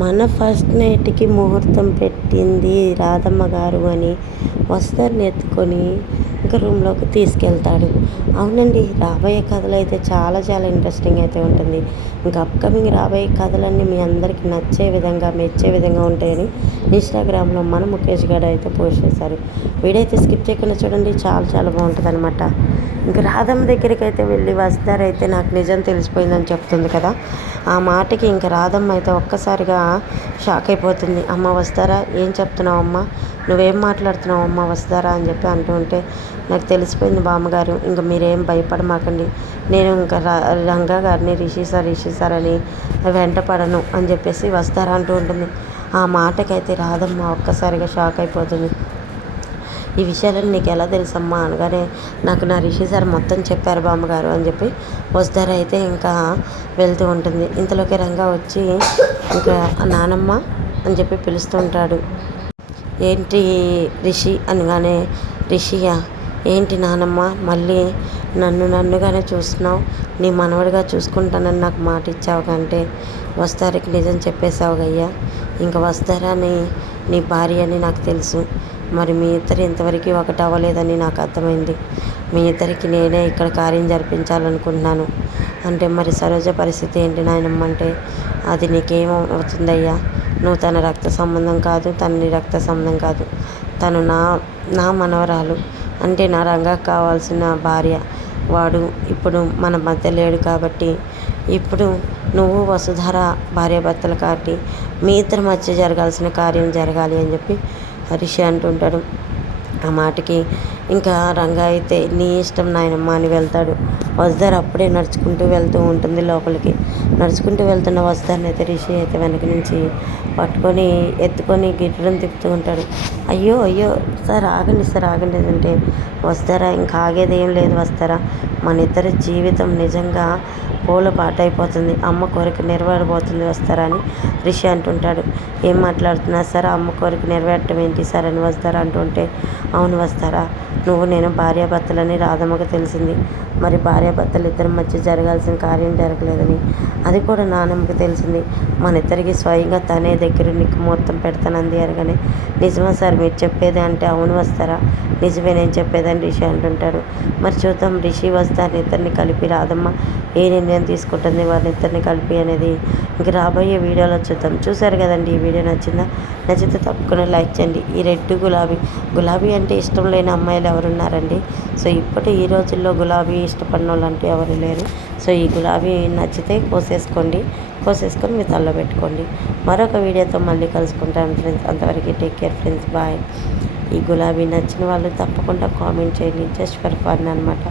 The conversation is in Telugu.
మన ఫస్ట్ నైట్కి ముహూర్తం పెట్టింది రాధమ్మ గారు అని వస్తారని ఎత్తుకొని ఇంకా రూమ్లోకి తీసుకెళ్తాడు. అవునండి, రాబోయే కథలు అయితే చాలా చాలా ఇంట్రెస్టింగ్ అయితే ఉంటుంది. ఇంకా అప్కమింగ్ రాబోయే కథలన్నీ మీ అందరికీ నచ్చే విధంగా మెచ్చే విధంగా ఉంటాయని ఇన్స్టాగ్రామ్లో మన ముఖేష్ గారు అయితే పోస్ట్ చేశారు. వీడియో అయితే స్కిప్ చేయకుండా చూడండి, చాలా చాలా బాగుంటుంది అనమాట. ఇంకా రాధమ్మ దగ్గరికి అయితే వెళ్ళి వస్తారైతే నాకు నిజం తెలిసిపోయిందని చెప్తుంది కదా. ఆ మాటకి ఇంకా రాధమ్మ అయితే ఒక్కసారిగా షాక్ అయిపోతుంది. అమ్మ వస్తారా, ఏం చెప్తున్నావు అమ్మ, నువ్వేం మాట్లాడుతున్నావు అమ్మ, వస్తారా అని చెప్పి అంటూ ఉంటే, నాకు తెలిసిపోయింది బామ్మగారు, ఇంకా మీరేం భయపడమాకండి, నేను ఇంకా రంగా గారిని రిషి సార్ అని వెంట పడను అని చెప్పేసి వస్తారా అంటూ ఉంటుంది. ఆ మాటకైతే రాధమ్మ ఒక్కసారిగా షాక్ అయిపోతుంది. ఈ విషయాలను నీకు ఎలా తెలుసమ్మా అనగానే, నాకు నా రిషి సార్ మొత్తం చెప్పారు బామ్మగారు అని చెప్పి వస్తారైతే ఇంకా వెళ్తూ ఉంటుంది. ఇంతలోకి రంగా వచ్చి ఇంకా నానమ్మ అని చెప్పి పిలుస్తూ ఉంటాడు. ఏంటి రిషి అనగానే, రిషియా ఏంటి నానమ్మ మళ్ళీ నన్నుగానే చూస్తున్నావు, నీ మనవడిగా చూసుకుంటానని నాకు మాట ఇచ్చావు కంటే వస్తారికి నిజం చెప్పేశావు గయ్యా, ఇంకా వస్తారని నీ భార్య అని నాకు తెలుసు, మరి మీ ఇద్దరు ఇంతవరకు ఒకటి అవ్వలేదని నాకు అర్థమైంది, మీ ఇద్దరికి నేనే ఇక్కడ కార్యం జరిపించాలనుకుంటున్నాను అంటే మరి సరోజ పరిస్థితి ఏంటి నాయనమ్మ అంటే, అది నీకేమవుతుందయ్యా, నువ్వు తన రక్త సంబంధం కాదు, తన రక్త సంబంధం కాదు, తను నా మనవరాలు, అంటే నా రంగాకు కావాల్సిన భార్య, వాడు ఇప్పుడు మన మధ్య లేడు కాబట్టి ఇప్పుడు నువ్వు వసుధర భార్యాభర్తలు కాబట్టి మీ ఇద్దరి మధ్య జరగాల్సిన కార్యం జరగాలి అని చెప్పి రిషి అంటుంటాడు. ఆ మాటకి ఇంకా రంగా అయితే నీ ఇష్టం నాయనమ్మ అని వెళ్తాడు. వసుధర అప్పుడే నడుచుకుంటూ వెళ్తూ ఉంటుంది లోపలికి. నడుచుకుంటూ వెళ్తున్న వసుధరని అయితే రిషి అయితే వెనక నుంచి పట్టుకొని ఎత్తుకొని గిట్టడం తిప్పుతూ ఉంటాడు. అయ్యో అయ్యో సార్ ఆగండి అంటే, వస్తారా ఇంకా ఆగేది ఏం లేదు వస్తారా, మన ఇద్దరి జీవితం నిజంగా పూల పాటైపోతుంది, అమ్మ కోరిక నెరవేరబోతుంది వస్తారా అని రిషి అంటుంటాడు. ఏం మాట్లాడుతున్నారు సార్, అమ్మ కోరిక నెరవేరటం ఏంటి సార్ అని వస్తారా అంటుంటే, అవును వస్తారా, నువ్వు నేను భార్యాభర్తలని రాధమ్మకు తెలిసింది, మరి భార్యాభర్తలు ఇద్దరి మధ్య జరగాల్సిన కార్యం జరగలేదని అది కూడా నాన్నమ్మకి తెలిసింది, మన ఇద్దరికి స్వయంగా తనే దగ్గర నీకు ముహూర్తం పెడతానంది అనగానే, నిజమా సార్ మీరు చెప్పేది అంటే, అవును వస్తారా, నిజమే నేను చెప్పేదని రిషి అంటుంటాడు. మరి చూద్దాం రిషి వస్తారని ఇద్దరిని కలిపి రాధమ్మ ఏ నిర్ణయం తీసుకుంటుంది వాళ్ళిద్దరిని కలిపి అనేది ఇంక రాబోయే వీడియోలో చూద్దాం. చూసారు కదండి, ఈ వీడియో నచ్చితే తప్పకుండా లైక్ చేయండి. ఈ రెడ్ గులాబీ అంటే ఇష్టం లేని అమ్మాయిలు ఎవరున్నారండి? సో ఈ రోజుల్లో గులాబీ ఇష్టపడిన వాళ్ళు అంటూ ఎవరు లేరు. సో ఈ గులాబీ నచ్చితే కోసేసుకొని మీ తలలో పెట్టుకోండి. మరొక వీడియోతో మళ్ళీ కలుసుకుంటాను ఫ్రెండ్స్. అంతవరకు టేక్ కేర్ ఫ్రెండ్స్, బాయ్. ఈ గులాబీ నచ్చిన వాళ్ళు తప్పకుండా కామెంట్ చేయండి, జస్ట్ ఫర్ ఫన్ అనమాట.